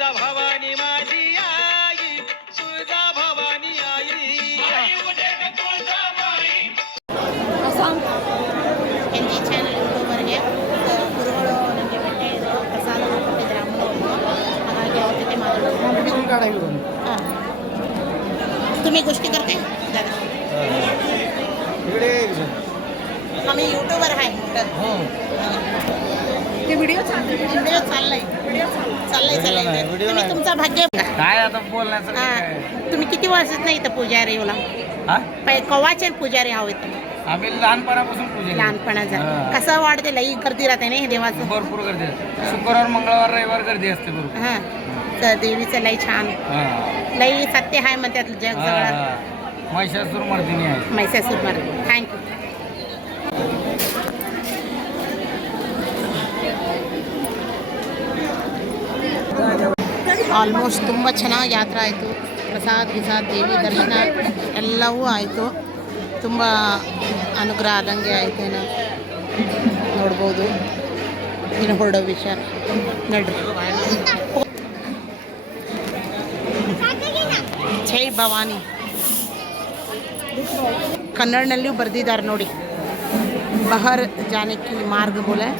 तुझा भवानी माझी आई, तुझा भवानी आई ಎನ್ ಜಿ ಚಾನಲ್ ಯೂಟ್ಯೂಬರ್ಗೆ ಗುರುಗಳು ನನಗೆ ಬಟ್ಟೆ ಇದು ಪ್ರಸಾದ ಕೊಟ್ಟಿದ್ದಾರೆ ಅಮ್ಮನವರು, ಹಾಗಾಗಿ ಅವ್ರ ಜೊತೆ ಮಾತಾಡೋದು. ಹಾಂ तुम्ही गोष्टी करते दादा? आम्ही यूट्यूबर आहे. व्हिडिओ चाललाय तुम्ही तुमचा भाग्य काय आता बोलण्याचं. तुम्ही किती वर्षात नाही इथं पुजारी होला? कवाचे पुजारी हवेत? आम्ही लहानपणापासून पूजा. लहानपणाचा कसं वाटते? लई गर्दी राहते नाही देवाचं? भरपूर गर्दी असते. शुक्रवार मंगळवार रविवार गर्दी असते भरपूर. हां तर देवीचं लई छान लई सत्य आहे म्हणतात जग सगळं. महिषासूर मर्दिनी आहे. महिषासूर मर्दिनी. थँक्यू. ಆಲ್ಮೋಸ್ಟ್ ತುಂಬ ಚೆನ್ನಾಗಿ ಯಾತ್ರೆ ಆಯಿತು. ಪ್ರಸಾದ ದೇವಿ ದರ್ಶನ ಎಲ್ಲವೂ ಆಯಿತು. ತುಂಬ ಅನುಗ್ರಹ ಆದಂಗೆ ಆಯ್ತೇನೋ ನೋಡ್ಬೋದು. ಇನ್ನು ಹೊರಡೋ ವಿಷಯ ನಡ್ರಿ. ಜೈ ಭವಾನಿ ಕನ್ನಡನಲ್ಲಿಯೂ ಬರೆದಿದ್ದಾರೆ ನೋಡಿ. ಬಹರ್ ಜಾನಕಿ ಮಾರ್ಗ ಬೋಲೆ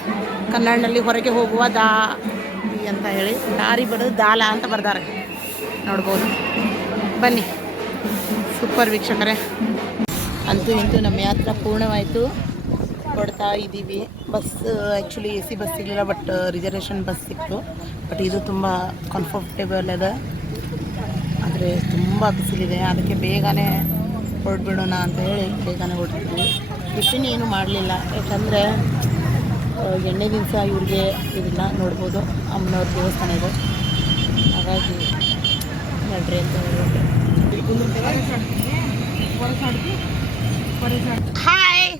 ಕನ್ನಡನಲ್ಲಿ ಹೊರಗೆ ಹೋಗುವ ದಾರಿ ಅಂತ ಹೇಳಿ ದಾರಿ ಬರೋದು ದಾಲ ಅಂತ ಬರ್ತಾರೆ ನೋಡ್ಬೋದು. ಬನ್ನಿ ಸೂಪರ್ ವೀಕ್ಷಕರೇ. ಅಂತೂ ಇಂತೂ ನಮ್ಮ ಯಾತ್ರೆ ಪೂರ್ಣವಾಯಿತು. ಹೊಡ್ತಾ ಇದ್ದೀವಿ. ಬಸ್ ಆ್ಯಕ್ಚುಲಿ AC ಬಸ್ ಸಿಗಲಿಲ್ಲ, ಬಟ್ ರಿಸರ್ವೇಷನ್ ಬಸ್ ಸಿಕ್ತು. ಬಟ್ ಇದು ತುಂಬ ಕಂಫರ್ಟೇಬಲ್ ಇದೆ, ಆದರೆ ತುಂಬ ಬಿಸಿಲಿದೆ. ಅದಕ್ಕೆ ಬೇಗನೆ ಹೊರಡ್ಬಿಡೋಣ ಅಂತ ಹೇಳಿ ಬೇಗನೆ ಹೊರಡ್ತೀವಿ. ಟಿಫಿನ್ ಏನು ಮಾಡಲಿಲ್ಲ, ಯಾಕಂದರೆ ಎಣ್ಣೆ ದಿವಸ ಇವ್ರಿಗೆ ಇದಿಲ್ಲ. ನೋಡ್ಬೋದು ಅಮ್ಮನವ್ರ ದೇವಸ್ಥಾನ ಇದೆ, ಹಾಗಾಗಿ ನಡ್ರಿ ಅಂತ ಹೇಳ್ಬಿಟ್ಟು. ಹಾಯ್,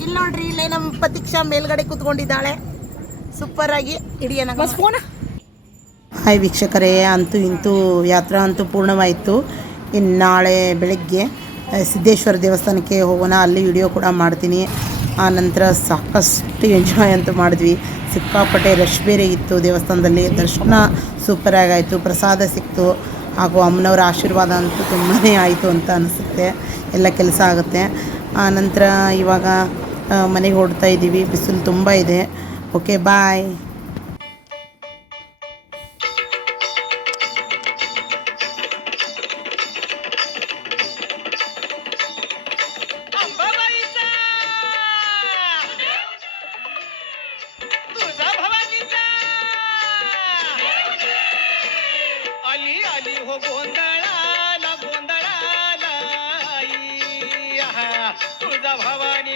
ಇಲ್ಲಿ ನೋಡ್ರಿ, ಇಲ್ಲೇ ನಮ್ಮ ಪ್ರತೀಕ್ಷಾ ಮೇಲ್ಗಡೆ ಕೂತ್ಕೊಂಡಿದ್ದಾಳೆ ಸೂಪರಾಗಿ. ಹಿಡಿಯೋಣ ಬಸ್ ಫೋನ. ಹಾಯ್ ವೀಕ್ಷಕರೇ, ಅಂತೂ ಇಂತೂ ಯಾತ್ರಾ ಅಂತೂ ಪೂರ್ಣವಾಯಿತು. ಇನ್ನು ನಾಳೆ ಬೆಳಗ್ಗೆ ಸಿದ್ದೇಶ್ವರ ದೇವಸ್ಥಾನಕ್ಕೆ ಹೋಗೋಣ, ಅಲ್ಲಿ ವಿಡಿಯೋ ಕೂಡ ಮಾಡ್ತೀನಿ. ಆ ನಂತರ ಸಾಕಷ್ಟು ಎಂಜಾಯ್ ಅಂತೂ ಮಾಡಿದ್ವಿ. ಸಿಕ್ಕಾಪಟ್ಟೆ ರಶ್ ಬೇರೆ ಇತ್ತು ದೇವಸ್ಥಾನದಲ್ಲಿ. ದರ್ಶನ ಸೂಪರಾಗಾಯಿತು, ಪ್ರಸಾದ ಸಿಕ್ತು, ಹಾಗೂ ಅಮ್ಮನವರ ಆಶೀರ್ವಾದ ಅಂತೂ ತುಂಬಾ ಆಯಿತು ಅಂತ ಅನಿಸುತ್ತೆ. ಎಲ್ಲ ಕೆಲಸ ಆಗುತ್ತೆ. ಆ ನಂತರ ಇವಾಗ ಮನೆಗೆ ಹೊರಡ್ತಾ ಇದ್ದೀವಿ. ಬಿಸಿಲು ತುಂಬ ಇದೆ. Okay bye. गोंधळाला तुझा भवानी